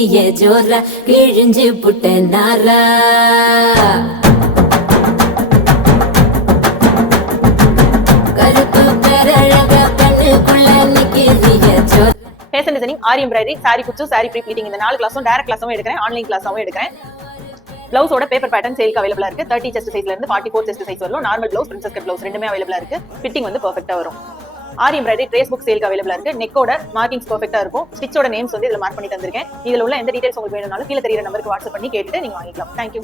நிக்கிறிய ஜோரா கிழிஞ்சு புட்ட நாரா கருப்பு பேரழக கண்ணுக்குள்ள நிக்கிறிய ஜோரா. Fashion designing, Aari embroidery, sari kuchu, sari pre pleating இந்த 4 கிளாஸும் டைரக்ட் கிளாஸும் எடுக்கிறேன், ஆன்லைன் கிளாஸாவும் எடுக்கிறேன். பிளவுஸோட பேப்பர் பேட்டர்ன் சேலுக்கு அவைலபிளா இருக்கு. 30 செஸ்ட் சைஸ்ல இருந்து 44 செஸ்ட் சைஸ் வரலும் normal blouse, princess cut blouse ரெண்டுமே அவைலபிளா இருக்கு. ஃபிட்டிங் வந்து பெர்ஃபெக்ட்டா வரும். ஆரி எம்ப்ராய்டரி ட்ரேஸ் புக் சேலுக்கு அவைலபிளா இருக்கு. நெக்கோட மார்க்கிங்ஸ் பெர்ஃபெக்ட்டா இருக்கும். ஸ்டிச்சோட நேம்ஸ் வந்து இதுல மார்க் பண்ணி தந்திருக்கேன். இதுல உள்ள எந்த டீடைல்ஸ் உங்களுக்கு வேணும்னாலும் கீழ தெரியுற நம்பருக்கு வாட்ஸ்அப் பண்ணி கேட்டுட்டு நீங்க வாங்கிக்கலாம். தேங்க்யூ.